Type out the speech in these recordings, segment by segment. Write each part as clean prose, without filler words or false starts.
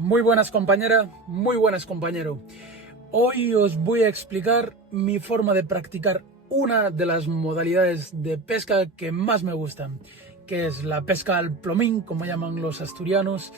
Muy buenas compañeras, muy buenas compañeros. Hoy os voy a explicar mi forma de practicar una de las modalidades de pesca que más me gustan, que es la pesca al plomín, como llaman los asturianos,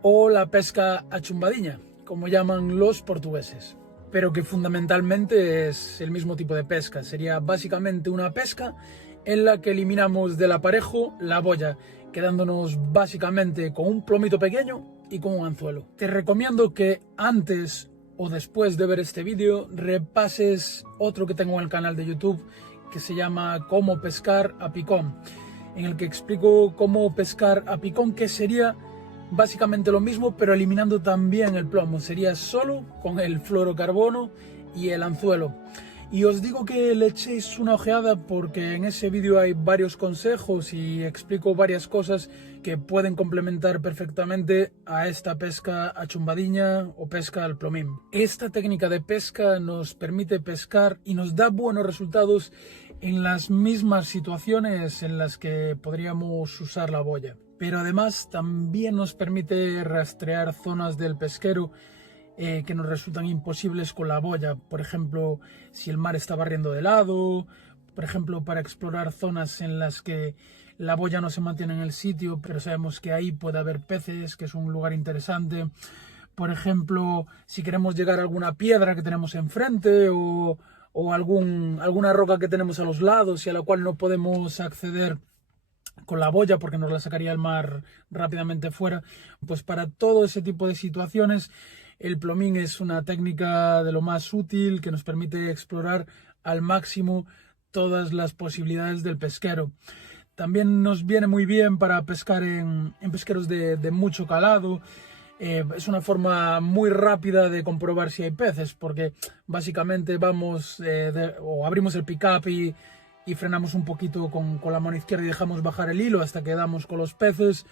o la pesca a chumbadiña, como llaman los portugueses. Pero que fundamentalmente es el mismo tipo de pesca. Sería básicamente una pesca en la que eliminamos del aparejo la boya, quedándonos básicamente con un plomito pequeño y con un anzuelo. Te recomiendo que antes o después de ver este vídeo repases otro que tengo en el canal de YouTube que se llama Cómo pescar a picón, en el que explico cómo pescar a picón, que sería básicamente lo mismo pero eliminando también el plomo. Sería solo con el fluorocarbono y el anzuelo. Y os digo que le echéis una ojeada porque en ese vídeo hay varios consejos y explico varias cosas que pueden complementar perfectamente a esta pesca a chumbadiña o pesca al plomín. Esta técnica de pesca nos permite pescar y nos da buenos resultados en las mismas situaciones en las que podríamos usar la boya. Pero además también nos permite rastrear zonas del pesquero que nos resultan imposibles con la boya. Por ejemplo, si el mar está barriendo de lado, por ejemplo, para explorar zonas en las que la boya no se mantiene en el sitio, pero sabemos que ahí puede haber peces, que es un lugar interesante. Por ejemplo, si queremos llegar a alguna piedra que tenemos enfrente o alguna roca que tenemos a los lados y a la cual no podemos acceder con la boya porque nos la sacaría el mar rápidamente fuera, pues para todo ese tipo de situaciones el plomín es una técnica de lo más útil que nos permite explorar al máximo todas las posibilidades del pesquero. También nos viene muy bien para pescar en pesqueros de mucho calado. Es una forma muy rápida de comprobar si hay peces, porque básicamente vamos o abrimos el pick-up y frenamos un poquito con la mano izquierda y dejamos bajar el hilo hasta que damos con los peces.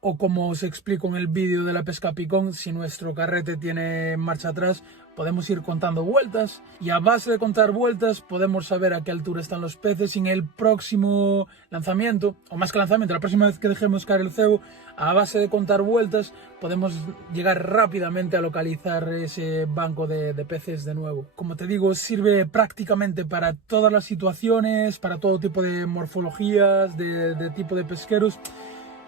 O como os explico en el vídeo de la pesca a picón, si nuestro carrete tiene marcha atrás, podemos ir contando vueltas y a base de contar vueltas podemos saber a qué altura están los peces y en el próximo lanzamiento, o más que lanzamiento, la próxima vez que dejemos caer el cebo, a base de contar vueltas podemos llegar rápidamente a localizar ese banco de peces de nuevo. Como te digo, sirve prácticamente para todas las situaciones, para todo tipo de morfologías, de tipo de pesqueros,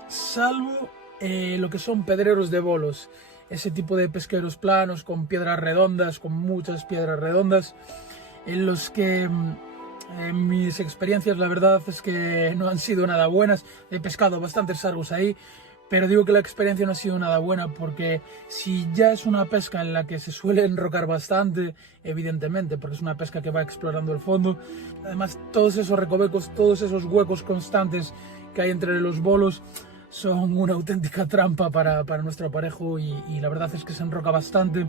salvo lo que son pedreros de bolos, ese tipo de pesqueros planos con piedras redondas, con muchas piedras redondas, en los que en mis experiencias la verdad es que no han sido nada buenas. He pescado bastantes sargos ahí, pero digo que la experiencia no ha sido nada buena porque si ya es una pesca en la que se suele enrocar bastante, evidentemente, porque es una pesca que va explorando el fondo, además todos esos recovecos, todos esos huecos constantes que hay entre los bolos son una auténtica trampa para nuestro aparejo y la verdad es que se enroca bastante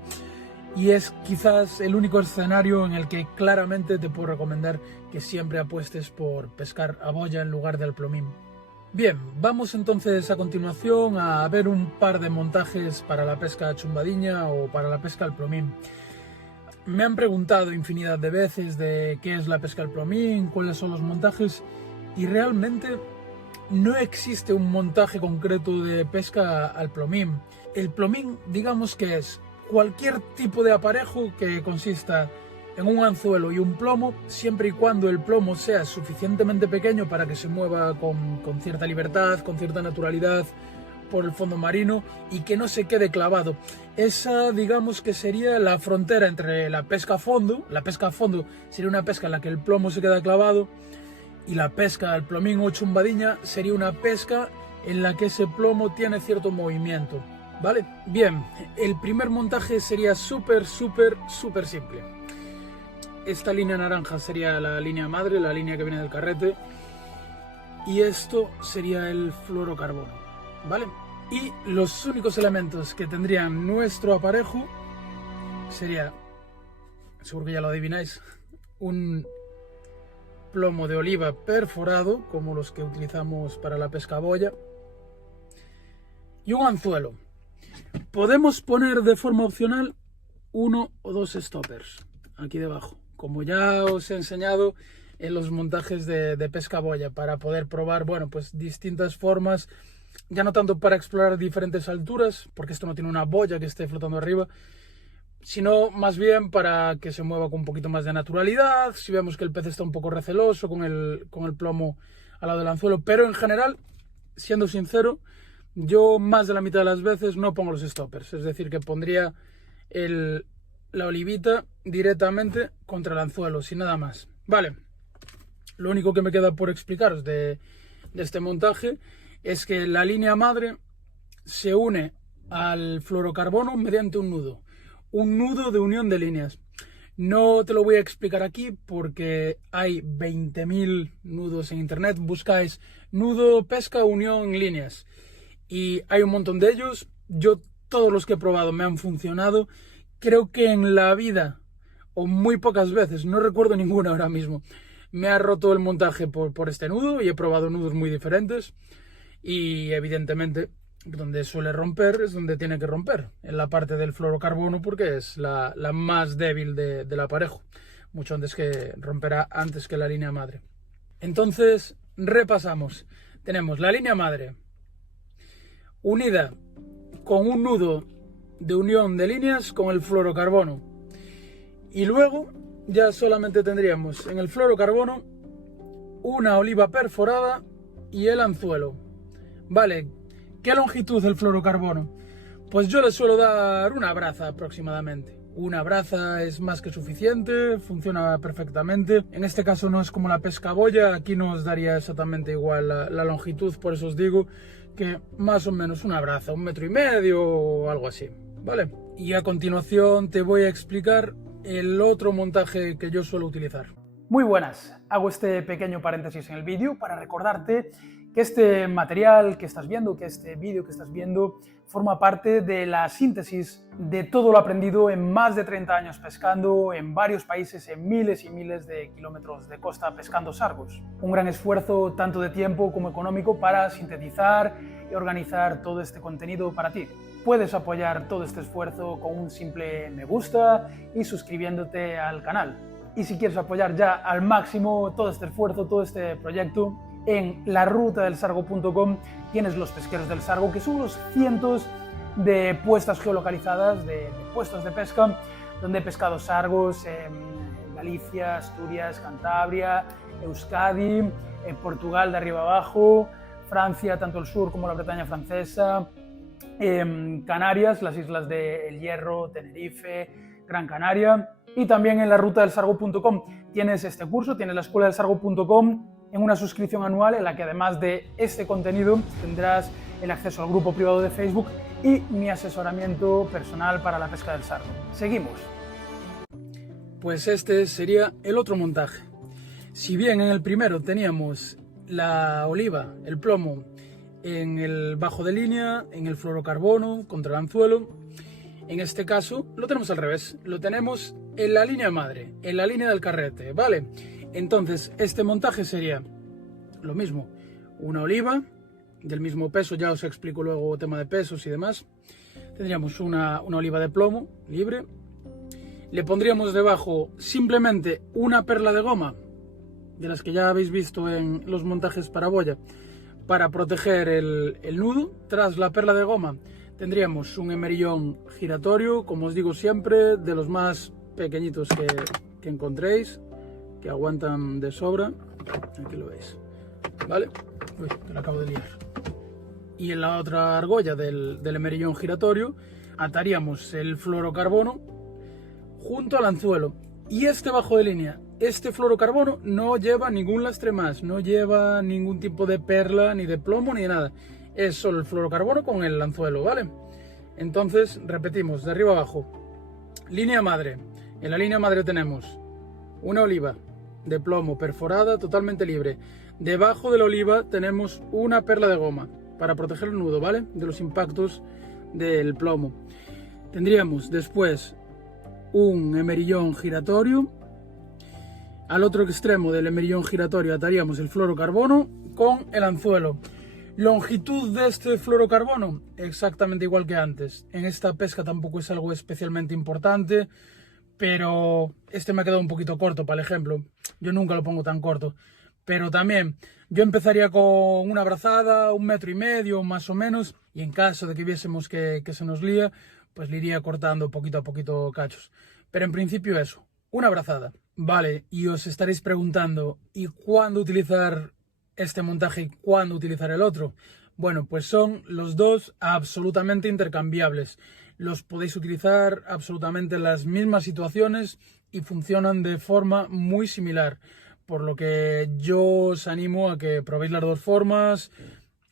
y es quizás el único escenario en el que claramente te puedo recomendar que siempre apuestes por pescar a boya en lugar del plomín. Bien, vamos entonces a continuación a ver un par de montajes para la pesca a chumbadiña o para la pesca al plomín. Me han preguntado infinidad de veces de qué es la pesca al plomín, cuáles son los montajes y realmente no existe un montaje concreto de pesca al plomín. El plomín, digamos que es cualquier tipo de aparejo que consista en un anzuelo y un plomo, siempre y cuando el plomo sea suficientemente pequeño para que se mueva con cierta libertad, con cierta naturalidad por el fondo marino y que no se quede clavado. Esa, digamos que sería la frontera entre la pesca a fondo. La pesca a fondo sería una pesca en la que el plomo se queda clavado, y la pesca al plomín o chumbadiña sería una pesca en la que ese plomo tiene cierto movimiento, ¿vale? Bien, el primer montaje sería súper simple. Esta línea naranja sería la línea madre, la línea que viene del carrete, y esto sería el fluorocarbono, ¿vale? Y los únicos elementos que tendrían nuestro aparejo sería, seguro que ya lo adivináis, un plomo de oliva perforado, como los que utilizamos para la pesca a boya, y un anzuelo. Podemos poner de forma opcional uno o dos stoppers aquí debajo, como ya os he enseñado en los montajes de pesca a boya, para poder probar, bueno, pues distintas formas ya no tanto para explorar diferentes alturas, porque esto no tiene una boya que esté flotando arriba, sino más bien para que se mueva con un poquito más de naturalidad, si vemos que el pez está un poco receloso con el plomo al lado del anzuelo. Pero en general, siendo sincero, yo más de la mitad de las veces no pongo los stoppers, es decir, que pondría la olivita directamente contra el anzuelo, sin nada más. Vale, lo único que me queda por explicaros de este montaje es que la línea madre se une al fluorocarbono mediante un nudo de unión de líneas. No te lo voy a explicar aquí porque hay 20.000 nudos en internet. Buscáis nudo, pesca, unión, líneas y hay un montón de ellos. Yo todos los que he probado me han funcionado. Creo que en la vida, o muy pocas veces, no recuerdo ninguna ahora mismo, me ha roto el montaje por este nudo, y he probado nudos muy diferentes. Y evidentemente donde suele romper es donde tiene que romper, en la parte del fluorocarbono, porque es la más débil del aparejo, mucho antes que romperá antes que la línea madre. Entonces repasamos. Tenemos la línea madre unida con un nudo de unión de líneas con el fluorocarbono, y luego ya solamente tendríamos en el fluorocarbono una oliva perforada y el anzuelo. Vale, ¿qué longitud del fluorocarbono? Pues yo le suelo dar una braza aproximadamente. Una braza es más que suficiente, funciona perfectamente. En este caso no es como la pesca boya, aquí nos daría exactamente igual la longitud, por eso os digo que más o menos una braza, 1,5 metros o algo así, ¿vale? Y a continuación te voy a explicar el otro montaje que yo suelo utilizar. Muy buenas, hago este pequeño paréntesis en el vídeo para recordarte que este material que estás viendo, que este vídeo que estás viendo, forma parte de la síntesis de todo lo aprendido en más de 30 años pescando en varios países, en miles y miles de kilómetros de costa pescando sargos. Un gran esfuerzo tanto de tiempo como económico para sintetizar y organizar todo este contenido para ti. Puedes apoyar todo este esfuerzo con un simple me gusta y suscribiéndote al canal. Y si quieres apoyar ya al máximo todo este esfuerzo, todo este proyecto, en larutadelsargo.com tienes los pesqueros del Sargo, que son los cientos de puestas geolocalizadas, de puestos de pesca, donde he pescado sargos en Galicia, Asturias, Cantabria, Euskadi, en Portugal de arriba abajo, Francia, tanto el sur como la Bretaña francesa, Canarias, las islas de El Hierro, Tenerife, Gran Canaria, y también en larutadelsargo.com tienes este curso, tienes la escuela del sargo.com, en una suscripción anual en la que además de este contenido tendrás el acceso al grupo privado de Facebook y mi asesoramiento personal para la pesca del sargo. Seguimos. Pues este sería el otro montaje. Si bien en el primero teníamos la oliva, el plomo, en el bajo de línea, en el fluorocarbono, contra el anzuelo, en este caso lo tenemos al revés. Lo tenemos en la línea madre, en la línea del carrete, ¿vale? Entonces, este montaje sería lo mismo, una oliva del mismo peso, ya os explico luego tema de pesos y demás. Tendríamos una oliva de plomo libre, le pondríamos debajo simplemente una perla de goma, de las que ya habéis visto en los montajes para boya, para proteger el nudo. Tras la perla de goma tendríamos un emerillón giratorio, como os digo siempre, de los más pequeñitos que encontréis, que aguantan de sobra. Aquí lo veis, ¿vale? Uy, que lo acabo de liar. Y en la otra argolla del emerillón giratorio ataríamos el fluorocarbono junto al anzuelo. Y este bajo de línea, este fluorocarbono no lleva ningún lastre más, no lleva ningún tipo de perla, ni de plomo, ni de nada. Es solo el fluorocarbono con el anzuelo, ¿vale? Entonces, repetimos, de arriba abajo. Línea madre. En la línea madre tenemos una oliva de plomo perforada, totalmente libre. Debajo de la oliva tenemos una perla de goma para proteger el nudo, ¿vale? De los impactos del plomo. Tendríamos después un emerillón giratorio. Al otro extremo del emerillón giratorio ataríamos el fluorocarbono con el anzuelo. Longitud de este fluorocarbono, exactamente igual que antes. En esta pesca tampoco es algo especialmente importante, pero este me ha quedado un poquito corto para el ejemplo. Yo nunca lo pongo tan corto. Pero también yo empezaría con una brazada, 1,5 metros más o menos, y en caso de que viésemos que se nos lía, pues le iría cortando poquito a poquito cachos. Pero en principio eso, una brazada. Vale, y os estaréis preguntando, ¿y cuándo utilizar este montaje y cuándo utilizar el otro? Bueno, pues son los dos absolutamente intercambiables. Los podéis utilizar absolutamente en las mismas situaciones y funcionan de forma muy similar. Por lo que yo os animo a que probéis las dos formas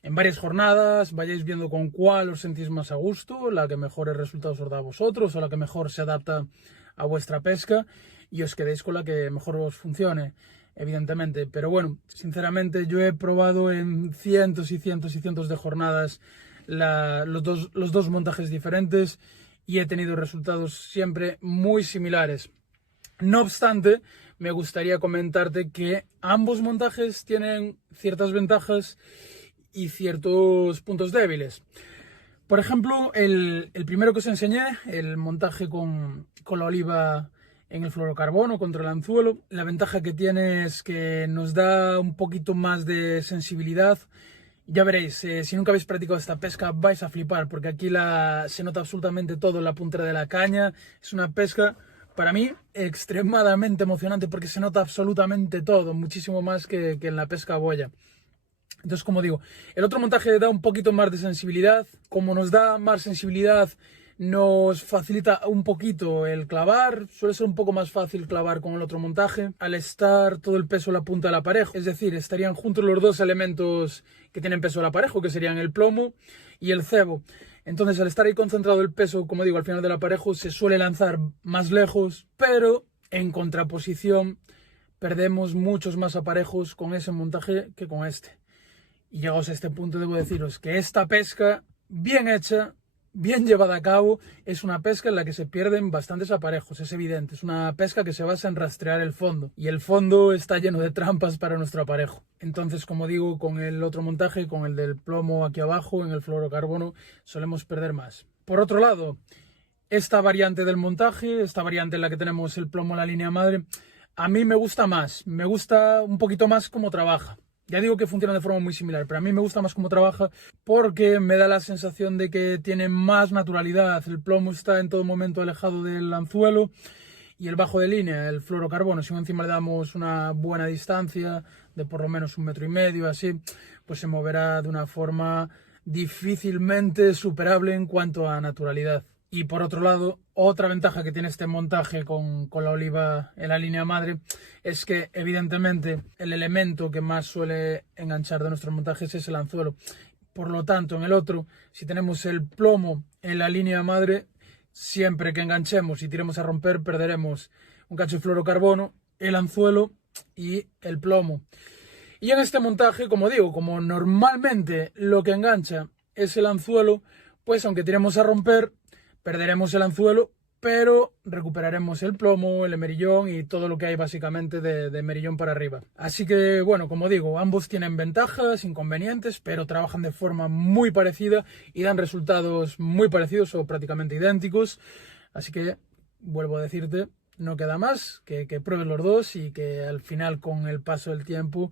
en varias jornadas, vayáis viendo con cuál os sentís más a gusto, la que mejores resultados os da a vosotros o la que mejor se adapta a vuestra pesca, y os quedéis con la que mejor os funcione, evidentemente. Pero bueno, sinceramente yo he probado en cientos y cientos y cientos de jornadas los dos montajes diferentes y he tenido resultados siempre muy similares. No obstante, me gustaría comentarte que ambos montajes tienen ciertas ventajas y ciertos puntos débiles. Por ejemplo, el primero que os enseñé, el montaje con la oliva en el fluorocarbono contra el anzuelo, la ventaja que tiene es que nos da un poquito más de sensibilidad. Ya veréis, si nunca habéis practicado esta pesca vais a flipar, porque aquí se nota absolutamente todo en la puntera de la caña. Es una pesca, para mí, extremadamente emocionante porque se nota absolutamente todo, muchísimo más que en la pesca a boya. Entonces, como digo, el otro montaje da un poquito más de sensibilidad. Como nos da más sensibilidad, nos facilita un poquito el clavar. Suele ser un poco más fácil clavar con el otro montaje al estar todo el peso en la punta del aparejo. Es decir, estarían juntos los dos elementos que tienen peso del aparejo, que serían el plomo y el cebo. Entonces, al estar ahí concentrado el peso, como digo, al final del aparejo, se suele lanzar más lejos, pero en contraposición perdemos muchos más aparejos con ese montaje que con este. Y llegados a este punto debo deciros que esta pesca, bien hecha, bien llevada a cabo, es una pesca en la que se pierden bastantes aparejos, es evidente. Es una pesca que se basa en rastrear el fondo. Y el fondo está lleno de trampas para nuestro aparejo. Entonces, como digo, con el otro montaje, con el del plomo aquí abajo, en el fluorocarbono, solemos perder más. Por otro lado, esta variante del montaje, esta variante en la que tenemos el plomo en la línea madre, a mí me gusta más. Me gusta un poquito más cómo trabaja. Ya digo que funciona de forma muy similar, pero a mí me gusta más cómo trabaja porque me da la sensación de que tiene más naturalidad. El plomo está en todo momento alejado del anzuelo y el bajo de línea, el fluorocarbono, si encima le damos una buena distancia de por lo menos 1,5 metros, así, pues se moverá de una forma difícilmente superable en cuanto a naturalidad. Y por otro lado, otra ventaja que tiene este montaje con la oliva en la línea madre es que evidentemente el elemento que más suele enganchar de nuestros montajes es el anzuelo. Por lo tanto, en el otro, si tenemos el plomo en la línea madre, siempre que enganchemos y tiremos a romper, perderemos un cacho de fluorocarbono, el anzuelo y el plomo. Y en este montaje, como digo, como normalmente lo que engancha es el anzuelo, pues aunque tiremos a romper, perderemos el anzuelo, pero recuperaremos el plomo, el emerillón y todo lo que hay básicamente de emerillón para arriba. Así que, bueno, como digo, ambos tienen ventajas, inconvenientes, pero trabajan de forma muy parecida y dan resultados muy parecidos o prácticamente idénticos. Así que, vuelvo a decirte, no queda más que pruebes los dos y que al final, con el paso del tiempo,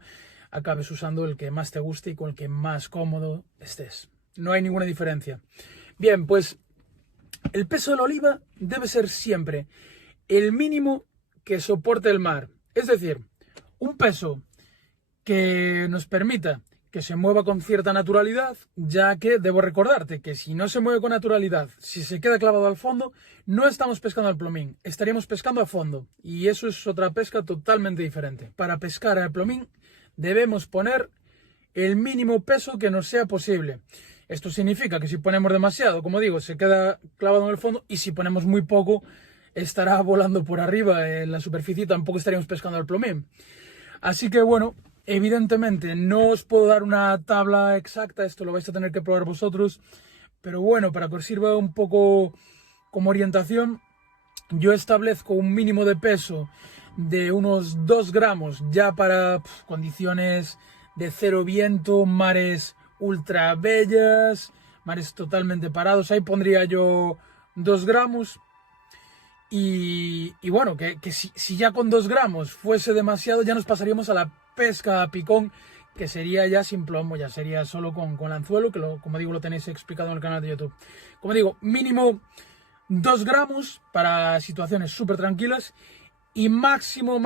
acabes usando el que más te guste y con el que más cómodo estés. No hay ninguna diferencia. Bien, pues el peso de la oliva debe ser siempre el mínimo que soporte el mar. Es decir, un peso que nos permita que se mueva con cierta naturalidad, ya que debo recordarte que si no se mueve con naturalidad, si se queda clavado al fondo, no estamos pescando al plomín, estaríamos pescando a fondo. Y eso es otra pesca totalmente diferente. Para pescar al plomín debemos poner el mínimo peso que nos sea posible. Esto significa que si ponemos demasiado, como digo, se queda clavado en el fondo, y si ponemos muy poco, estará volando por arriba en la superficie y tampoco estaríamos pescando al plomín. Así que bueno, evidentemente no os puedo dar una tabla exacta, esto lo vais a tener que probar vosotros, pero bueno, para que os sirva un poco como orientación, yo establezco un mínimo de peso de unos 2 gramos ya para condiciones de cero viento, mares ultra bellas, mares totalmente parados. Ahí pondría yo 2 gramos. Y bueno, que si ya con 2 gramos fuese demasiado, ya nos pasaríamos a la pesca a picón, que sería ya sin plomo, ya sería solo con anzuelo, que como digo lo tenéis explicado en el canal de YouTube. Como digo, mínimo 2 gramos para situaciones súper tranquilas y máximo,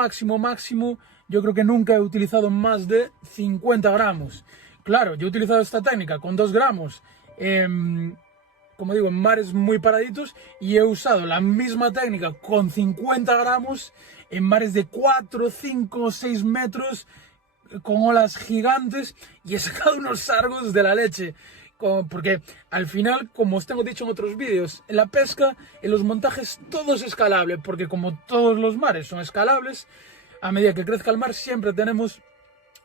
yo creo que nunca he utilizado más de 50 gramos. Claro, yo he utilizado esta técnica con 2 gramos, como digo, en mares muy paraditos, y he usado la misma técnica con 50 gramos en mares de 4, 5, 6 metros, con olas gigantes, y he sacado unos sargos de la leche. Porque al final, como os tengo dicho en otros vídeos, en la pesca, en los montajes, todo es escalable, porque como todos los mares son escalables, a medida que crezca el mar siempre tenemos,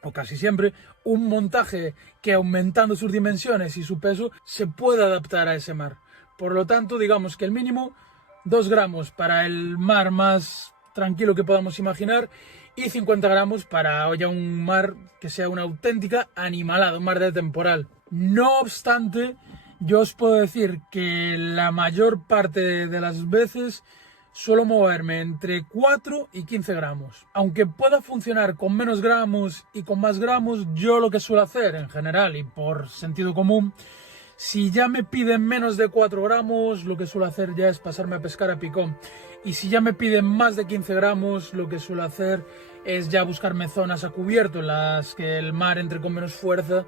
o casi siempre, un montaje que, aumentando sus dimensiones y su peso, se puede adaptar a ese mar. Por lo tanto, digamos que el mínimo 2 gramos para el mar más tranquilo que podamos imaginar, y 50 gramos para ya un mar que sea una auténtica animalada, un mar de temporal. No obstante, yo os puedo decir que la mayor parte de las veces suelo moverme entre 4 y 15 gramos. Aunque pueda funcionar con menos gramos y con más gramos, yo lo que suelo hacer en general y por sentido común, si ya me piden menos de 4 gramos, lo que suelo hacer ya es pasarme a pescar a picón. Y si ya me piden más de 15 gramos, lo que suelo hacer es ya buscarme zonas a cubierto en las que el mar entre con menos fuerza,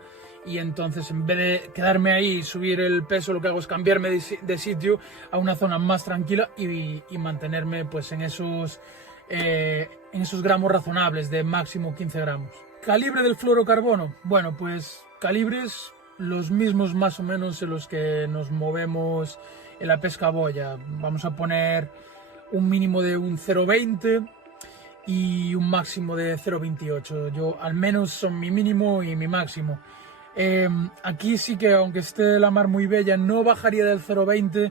y entonces en vez de quedarme ahí y subir el peso, lo que hago es cambiarme de sitio a una zona más tranquila y mantenerme pues en esos gramos razonables de máximo 15 gramos. Calibre del fluorocarbono. Bueno, pues calibres los mismos más o menos en los que nos movemos en la pesca boya. Vamos a poner un mínimo de un 0,20 y un máximo de 0,28. Yo al menos son mi mínimo y mi máximo. Aquí sí que, aunque esté la mar muy bella, no bajaría del 0,20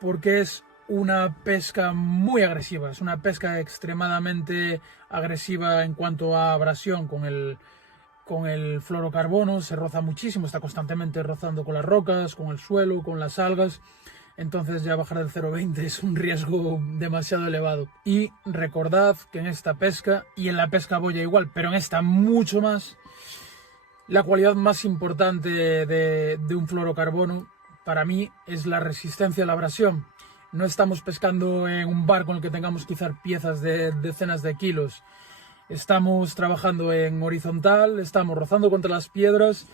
porque es una pesca muy agresiva. Es una pesca extremadamente agresiva en cuanto a abrasión con el fluorocarbono. Se roza muchísimo, está constantemente rozando con las rocas, con el suelo, con las algas. Entonces ya bajar del 0,20 es un riesgo demasiado elevado. Y recordad que en esta pesca, y en la pesca boya igual, pero en esta mucho más, la cualidad más importante de un fluorocarbono para mí es la resistencia a la abrasión. No estamos pescando en un barco en el que tengamos que izar piezas de decenas de kilos. Estamos trabajando en horizontal, estamos rozando contra las piedras,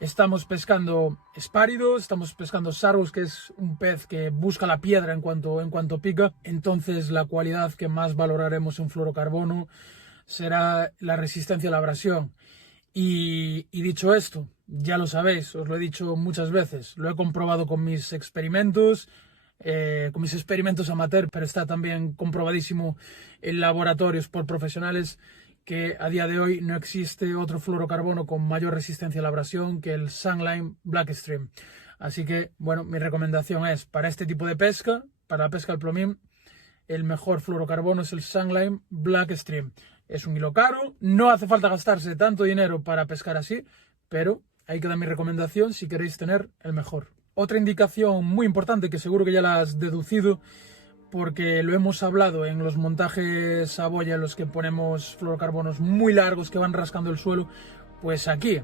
estamos pescando espáridos, estamos pescando sargos, que es un pez que busca la piedra en cuanto pica. Entonces la cualidad que más valoraremos en fluorocarbono será la resistencia a la abrasión. Y dicho esto, ya lo sabéis, os lo he dicho muchas veces, lo he comprobado con mis experimentos amateur, pero está también comprobadísimo en laboratorios por profesionales, que a día de hoy no existe otro fluorocarbono con mayor resistencia a la abrasión que el Sunline Blackstream. Así que, bueno, mi recomendación es, para este tipo de pesca, para la pesca al plomín, el mejor fluorocarbono es el Sunline Blackstream. Es un hilo caro, no hace falta gastarse tanto dinero para pescar así, pero ahí queda mi recomendación si queréis tener el mejor. Otra indicación muy importante, que seguro que ya la has deducido, porque lo hemos hablado en los montajes a boya en los que ponemos fluorocarbonos muy largos que van rascando el suelo, pues aquí,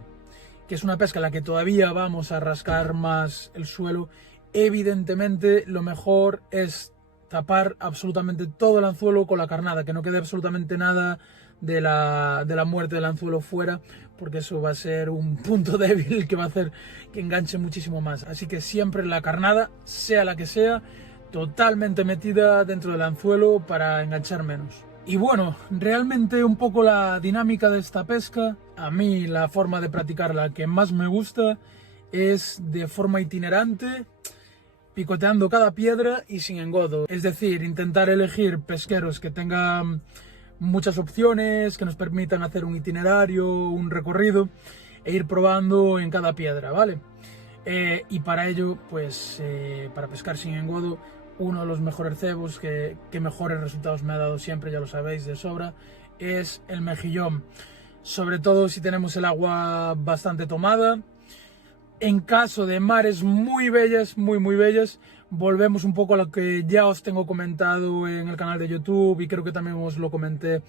que es una pesca en la que todavía vamos a rascar más el suelo, evidentemente lo mejor es tapar absolutamente todo el anzuelo con la carnada, que no quede absolutamente nada de la muerte del anzuelo fuera, porque eso va a ser un punto débil que va a hacer que enganche muchísimo más. Así que siempre la carnada, sea la que sea, totalmente metida dentro del anzuelo para enganchar menos. Y bueno, realmente un poco la dinámica de esta pesca, a mí la forma de practicarla que más me gusta es de forma itinerante, picoteando cada piedra y sin engodo. Es decir, intentar elegir pesqueros que tengan muchas opciones, que nos permitan hacer un itinerario, un recorrido, e ir probando en cada piedra, ¿vale? Y para ello, pues, para pescar sin engodo, uno de los mejores cebos que mejores resultados me ha dado siempre, ya lo sabéis de sobra, es el mejillón. Sobre todo si tenemos el agua bastante tomada. En caso de mares muy bellas, muy bellas, volvemos un poco a lo que ya os tengo comentado en el canal de YouTube y creo que también os lo comenté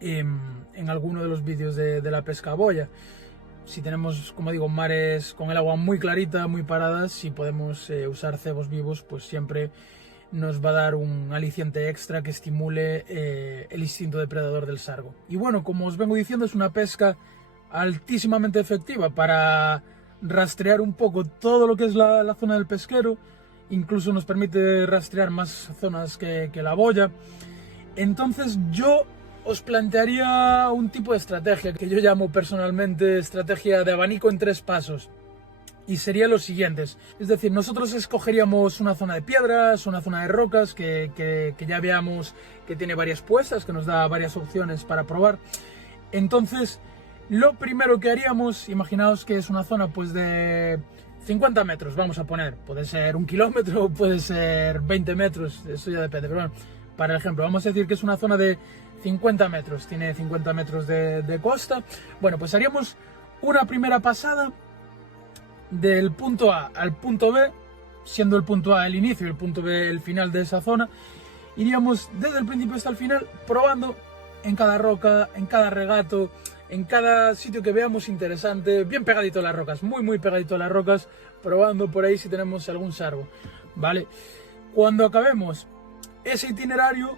en alguno de los vídeos de la pesca a boya. Si tenemos, como digo, mares con el agua muy clarita, muy paradas, si podemos usar cebos vivos, pues siempre nos va a dar un aliciente extra que estimule el instinto depredador del sargo. Y bueno, como os vengo diciendo, es una pesca altísimamente efectiva para rastrear un poco todo lo que es la zona del pesquero. Incluso nos permite rastrear más zonas que la boya. Entonces yo os plantearía un tipo de estrategia que yo llamo personalmente estrategia de abanico en 3 pasos. Y sería los siguientes. Es decir, nosotros escogeríamos una zona de piedras, una zona de rocas que ya veamos que tiene varias puestas, que nos da varias opciones para probar. Entonces, lo primero que haríamos, imaginaos que es una zona pues de 50 metros, vamos a poner. Puede ser 1 kilómetro, puede ser 20 metros, eso ya depende. Pero bueno, para el ejemplo, vamos a decir que es una zona de 50 metros, tiene 50 metros de costa. Bueno, pues haríamos una primera pasada del punto A al punto B, siendo el punto A el inicio y el punto B el final de esa zona. Iríamos desde el principio hasta el final probando en cada roca, en cada regato, en cada sitio que veamos interesante, bien pegadito a las rocas, muy pegadito a las rocas, probando por ahí si tenemos algún sargo, ¿vale? Cuando acabemos ese itinerario,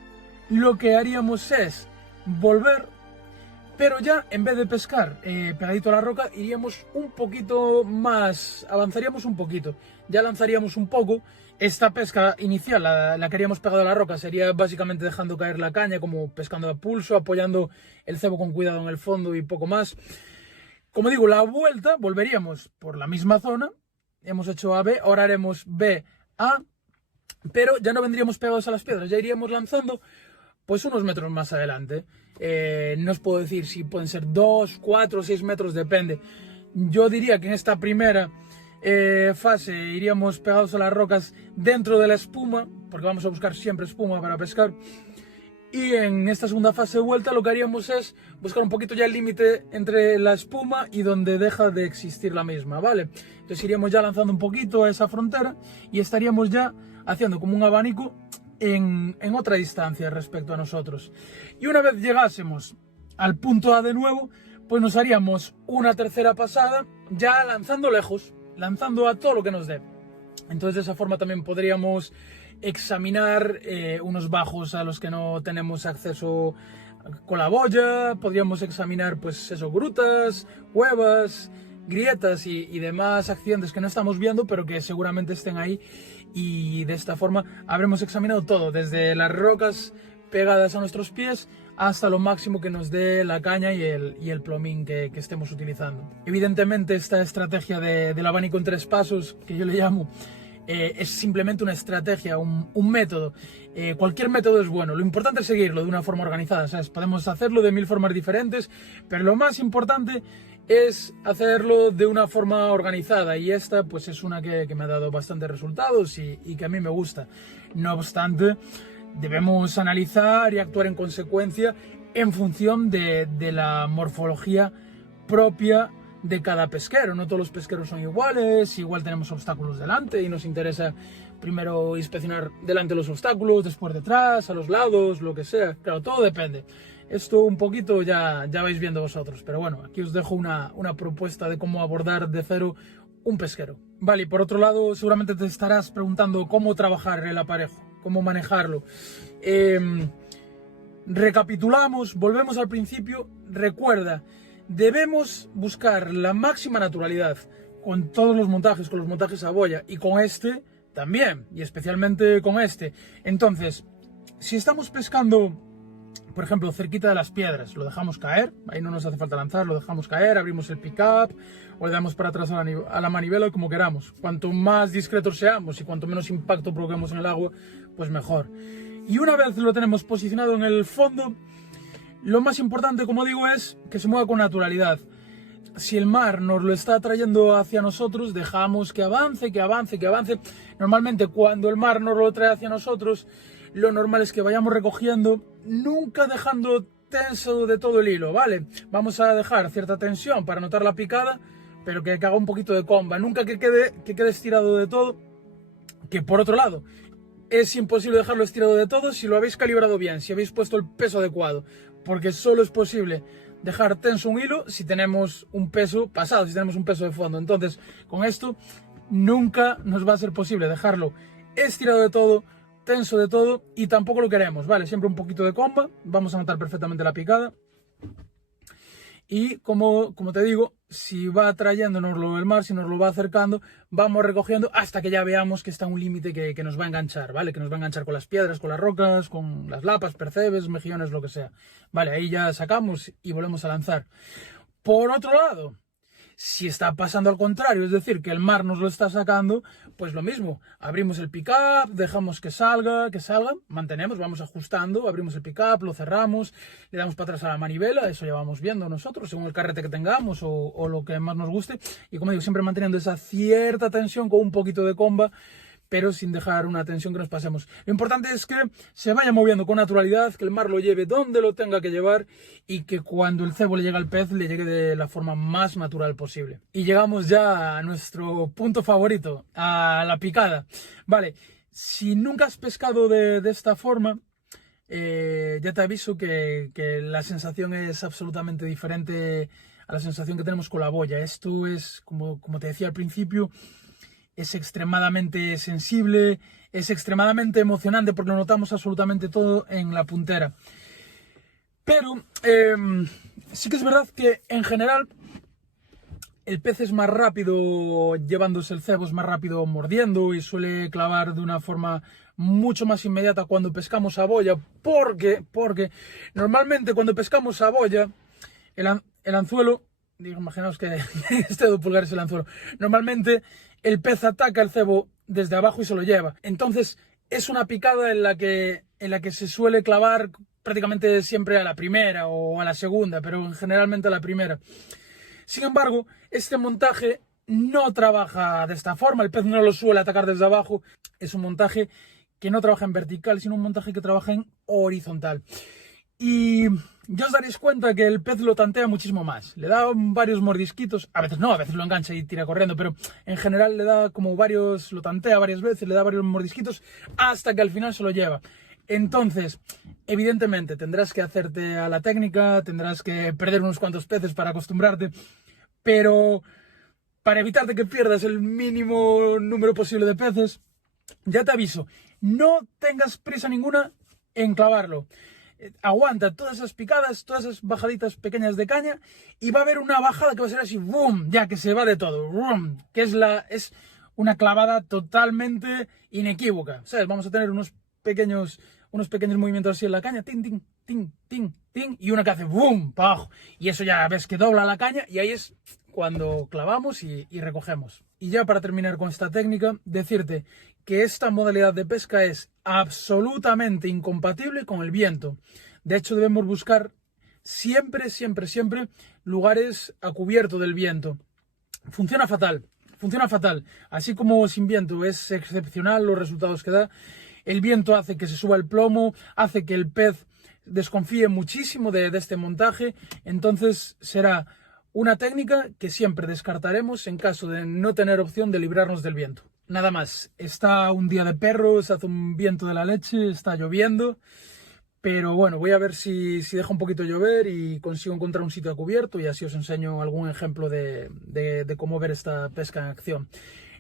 lo que haríamos es volver, pero ya en vez de pescar pegadito a la roca, iríamos un poquito más, avanzaríamos un poquito, ya lanzaríamos un poco. Esta pesca inicial, la que haríamos pegado a la roca, sería básicamente dejando caer la caña, como pescando a pulso, apoyando el cebo con cuidado en el fondo y poco más. Como digo, la vuelta volveríamos por la misma zona, hemos hecho A, B, ahora haremos B, A, pero ya no vendríamos pegados a las piedras, ya iríamos lanzando pues unos metros más adelante. No os puedo decir si pueden ser 2, 4, 6 metros, depende. Yo diría que en esta primera fase iríamos pegados a las rocas dentro de la espuma, porque vamos a buscar siempre espuma para pescar. Y en esta segunda fase de vuelta lo que haríamos es buscar un poquito ya el límite entre la espuma y donde deja de existir la misma, ¿vale? Entonces iríamos ya lanzando un poquito a esa frontera y estaríamos ya haciendo como un abanico en otra distancia respecto a nosotros. Y una vez llegásemos al punto A de nuevo, pues nos haríamos una tercera pasada ya lanzando lejos, lanzando a todo lo que nos dé. Entonces de esa forma también podríamos examinar unos bajos a los que no tenemos acceso con la boya, podríamos examinar pues eso, grutas, cuevas, grietas y demás accidentes que no estamos viendo pero que seguramente estén ahí, y de esta forma habremos examinado todo, desde las rocas pegadas a nuestros pies hasta lo máximo que nos dé la caña y el plomín que estemos utilizando. Evidentemente esta estrategia del abanico en 3 pasos, que yo le llamo, es simplemente una estrategia, un método. Cualquier método es bueno, lo importante es seguirlo de una forma organizada, ¿sabes? Podemos hacerlo de 1000 formas diferentes, pero lo más importante es hacerlo de una forma organizada, y esta pues es una que me ha dado bastantes resultados y que a mí me gusta. No obstante, debemos analizar y actuar en consecuencia en función de la morfología propia de cada pesquero. No todos los pesqueros son iguales, igual tenemos obstáculos delante y nos interesa primero inspeccionar delante los obstáculos, después detrás, a los lados, lo que sea. Claro, todo depende. Esto un poquito ya vais viendo vosotros, pero bueno, aquí os dejo una propuesta de cómo abordar de cero un pesquero. Vale, y por otro lado, seguramente te estarás preguntando cómo trabajar el aparejo, cómo manejarlo. Recapitulamos, volvemos al principio. Recuerda, debemos buscar la máxima naturalidad con todos los montajes, con los montajes a boya, y con este también, y especialmente con este. Entonces, si estamos pescando, por ejemplo, cerquita de las piedras, lo dejamos caer, ahí no nos hace falta lanzar, lo dejamos caer, abrimos el pick-up o le damos para atrás a la manivela, como queramos. Cuanto más discretos seamos y cuanto menos impacto provoquemos en el agua, pues mejor. Y una vez lo tenemos posicionado en el fondo, lo más importante, como digo, es que se mueva con naturalidad. Si el mar nos lo está trayendo hacia nosotros, dejamos que avance, que avance, que avance. Normalmente cuando el mar nos lo trae hacia nosotros, lo normal es que vayamos recogiendo, nunca dejando tenso de todo el hilo, ¿vale? Vamos a dejar cierta tensión para notar la picada, pero que haga un poquito de comba, nunca que quede estirado de todo, que por otro lado, es imposible dejarlo estirado de todo si lo habéis calibrado bien, si habéis puesto el peso adecuado, porque solo es posible dejar tenso un hilo si tenemos un peso pasado, si tenemos un peso de fondo. Entonces, con esto nunca nos va a ser posible dejarlo estirado de todo, tenso de todo, y tampoco lo queremos, ¿vale? Siempre un poquito de comba, vamos a notar perfectamente la picada. Y como te digo, si va trayéndonos el mar, si nos lo va acercando, vamos recogiendo hasta que ya veamos que está un límite que nos va a enganchar, ¿vale? Que nos va a enganchar con las piedras, con las rocas, con las lapas, percebes, mejillones, lo que sea. Vale, ahí ya sacamos y volvemos a lanzar. Por otro lado, si está pasando al contrario, es decir, que el mar nos lo está sacando, pues lo mismo, abrimos el pick-up, dejamos que salga, mantenemos, vamos ajustando, abrimos el pick-up, lo cerramos, le damos para atrás a la manivela, eso ya vamos viendo nosotros, según el carrete que tengamos o lo que más nos guste, y como digo, siempre manteniendo esa cierta tensión con un poquito de comba, pero sin dejar una tensión que nos pasemos. Lo importante es que se vaya moviendo con naturalidad, que el mar lo lleve donde lo tenga que llevar y que cuando el cebo le llegue al pez, le llegue de la forma más natural posible. Y llegamos ya a nuestro punto favorito, a la picada. Vale, si nunca has pescado de esta forma, ya te aviso que la sensación es absolutamente diferente a la sensación que tenemos con la boya. Esto es, como te decía al principio, es extremadamente sensible, es extremadamente emocionante porque lo notamos absolutamente todo en la puntera. Pero sí que es verdad que en general el pez es más rápido llevándose el cebo, es más rápido mordiendo y suele clavar de una forma mucho más inmediata cuando pescamos a boya, porque normalmente cuando pescamos a boya el anzuelo, digo, imaginaos que este de pulgar es el anzuelo, normalmente el pez ataca el cebo desde abajo y se lo lleva. Entonces es una picada en la que se suele clavar prácticamente siempre a la primera o a la segunda, pero generalmente a la primera. Sin embargo, este montaje no trabaja de esta forma, el pez no lo suele atacar desde abajo, es un montaje que no trabaja en vertical, sino un montaje que trabaja en horizontal. Y ya os daréis cuenta que el pez lo tantea muchísimo más. Le da varios mordisquitos, a veces no, a veces lo engancha y tira corriendo, pero en general le da como varios, lo tantea varias veces, le da varios mordisquitos hasta que al final se lo lleva. Entonces, evidentemente, tendrás que hacerte a la técnica, tendrás que perder unos cuantos peces para acostumbrarte, pero para evitarte que pierdas el mínimo número posible de peces, ya te aviso, no tengas prisa ninguna en clavarlo. Aguanta todas esas picadas, todas esas bajaditas pequeñas de caña y va a haber una bajada que va a ser así, boom, ya que se va de todo, boom, que es una clavada totalmente inequívoca, ¿sabes? Vamos a tener unos pequeños movimientos así en la caña, ting, ting, ting, ting, ting, y una que hace boom, para abajo, y eso ya ves que dobla la caña y ahí es cuando clavamos y recogemos. Y ya para terminar con esta técnica, decirte que esta modalidad de pesca es absolutamente incompatible con el viento. De hecho, debemos buscar siempre lugares a cubierto del viento. Funciona fatal. Así como sin viento es excepcional los resultados que da. El viento hace que se suba el plomo, hace que el pez desconfíe muchísimo de este montaje. Entonces será una técnica que siempre descartaremos en caso de no tener opción de librarnos del viento. Nada más, está un día de perros, hace un viento de la leche, está lloviendo, pero bueno, voy a ver si deja un poquito llover y consigo encontrar un sitio a cubierto y así os enseño algún ejemplo de cómo ver esta pesca en acción.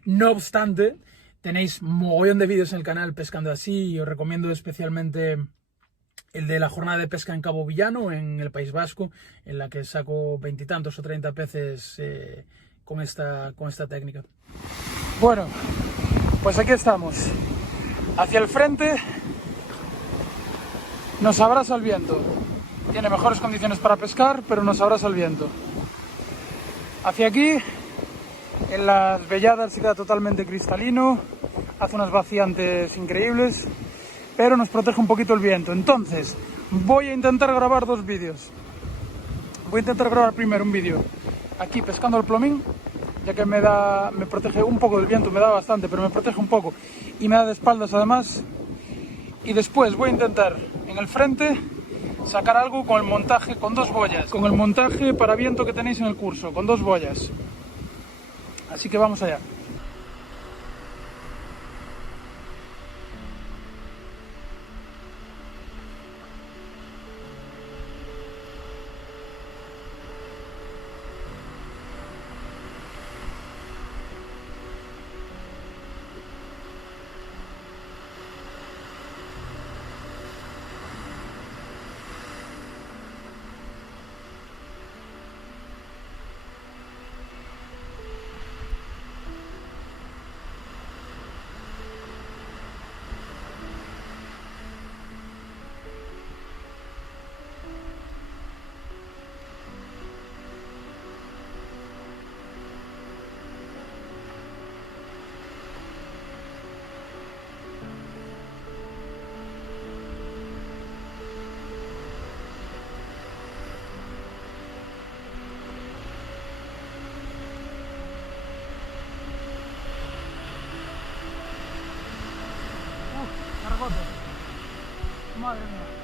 No obstante, tenéis mogollón de vídeos en el canal pescando así y os recomiendo especialmente el de la jornada de pesca en Cabo Villano, en el País Vasco, en la que saco 20 y tantos o 30 peces con esta técnica. Bueno, pues aquí estamos. Hacia el frente nos abraza el viento. Tiene mejores condiciones para pescar, pero nos abraza el viento. Hacia aquí, en las velladas se queda totalmente cristalino, hace unas vaciantes increíbles, pero nos protege un poquito el viento. Entonces, voy a intentar grabar dos vídeos. Voy a intentar grabar primero un vídeo aquí pescando el plomín, ya que me protege un poco del viento, me da bastante, pero me protege un poco y me da de espaldas además. Y después voy a intentar en el frente sacar algo con el montaje, con dos boyas, con el montaje para viento que tenéis en el curso, con dos boyas. Así que vamos allá.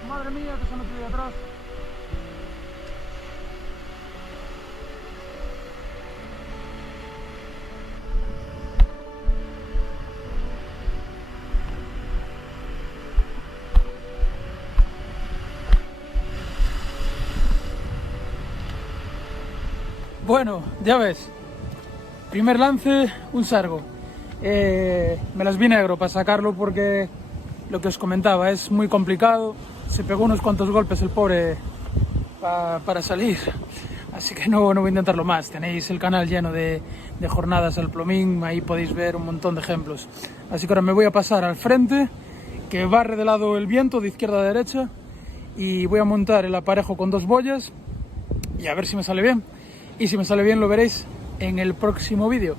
madre mía, que se ha metido ahí atrás. Bueno, ya ves, primer lance, un sargo. Me las vi negro para sacarlo porque lo que os comentaba es muy complicado. Se pegó unos cuantos golpes el pobre para salir, así que no voy a intentarlo más. Tenéis el canal lleno de jornadas al plomín, ahí podéis ver un montón de ejemplos. Así que ahora me voy a pasar al frente, que barre de lado el viento de izquierda a derecha, y voy a montar el aparejo con 2 boyas y a ver si me sale bien. Y si me sale bien lo veréis en el próximo vídeo.